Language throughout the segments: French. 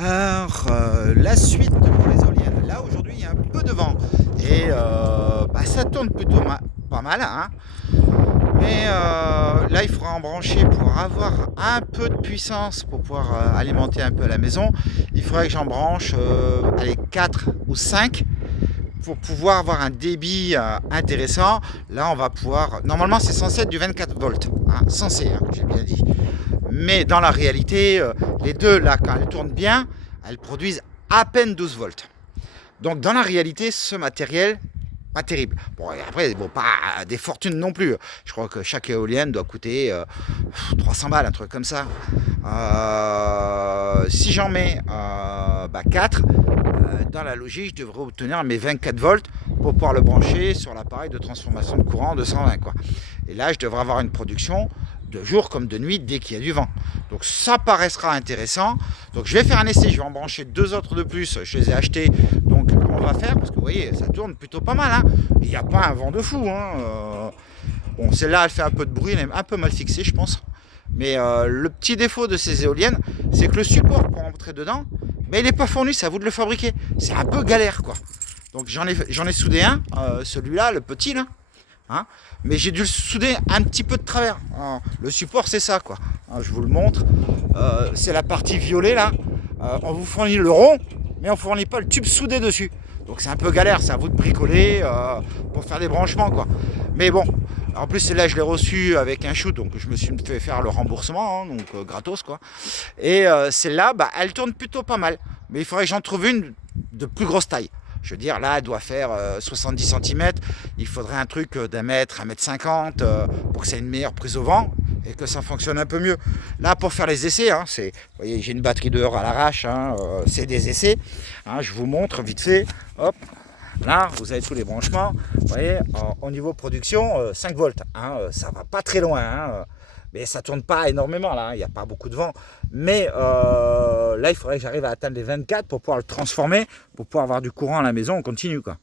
La suite pour les éoliennes. Là, aujourd'hui, il y a un peu de vent. Et ça tourne plutôt pas mal. Hein. Mais là, il faudra en brancher pour avoir un peu de puissance pour pouvoir alimenter un peu la maison. Il faudrait que j'en branche 4 ou 5 pour pouvoir avoir un débit intéressant. Là, on va pouvoir... Normalement, c'est censé être du 24 volts. Hein, censé, hein, j'ai bien dit. Mais dans la réalité, les deux, là, quand elles tournent bien, elles produisent à peine 12 volts. Donc, dans la réalité, ce matériel, pas terrible. Bon, et après, bon, pas des fortunes non plus. Je crois que chaque éolienne doit coûter 300 balles, un truc comme ça. Si j'en mets 4, dans la logique, je devrais obtenir mes 24 volts pour pouvoir le brancher sur l'appareil de transformation de courant de 120, quoi. Et là, je devrais avoir une production de jour comme de nuit dès qu'il y a du vent. Donc ça paraîtra intéressant. Donc je vais faire un essai, je vais en brancher 2 autres de plus. Je les ai achetés. Donc on va faire, parce que vous voyez, ça tourne plutôt pas mal. Hein. Il n'y a pas un vent de fou. Hein. Bon, celle-là, elle fait un peu de bruit, elle est un peu mal fixée, je pense. Mais le petit défaut de ces éoliennes, c'est que le support pour entrer dedans, il n'est pas fourni, c'est à vous de le fabriquer. C'est un peu galère, quoi. Donc j'en ai soudé un, celui-là, le petit, là. Hein, mais j'ai dû le souder un petit peu de travers. Hein, le support, c'est ça, quoi. Hein, je vous le montre. C'est la partie violet, là. On vous fournit le rond, mais on ne fournit pas le tube soudé dessus. Donc c'est un peu galère, c'est à vous de bricoler pour faire des branchements, quoi. Mais bon, en plus celle-là je l'ai reçu avec un shoot, donc je me suis fait faire le remboursement, hein, donc gratos, quoi. Et celle-là, elle tourne plutôt pas mal. Mais il faudrait que j'en trouve une de plus grosse taille. Je veux dire, là, elle doit faire 70 cm. Il faudrait un truc d'un mètre, 1,50 m pour que ça ait une meilleure prise au vent et que ça fonctionne un peu mieux. Là, pour faire les essais, hein, vous voyez, j'ai une batterie dehors à l'arrache, hein, c'est des essais. Hein, je vous montre vite fait. Hop, là, vous avez tous les branchements. Vous voyez, au niveau production, 5 volts. Hein, ça va pas très loin. Hein, mais ça tourne pas énormément là, il n'y a pas beaucoup de vent. Mais là, il faudrait que j'arrive à atteindre les 24 pour pouvoir le transformer, pour pouvoir avoir du courant à la maison, on continue, quoi.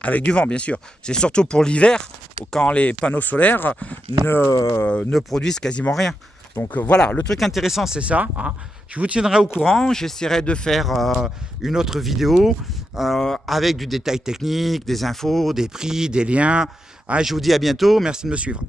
Avec du vent, bien sûr. C'est surtout pour l'hiver, quand les panneaux solaires ne produisent quasiment rien. Donc voilà, le truc intéressant, c'est ça. Hein. Je vous tiendrai au courant. J'essaierai de faire une autre vidéo avec du détail technique, des infos, des prix, des liens. Hein, je vous dis à bientôt. Merci de me suivre.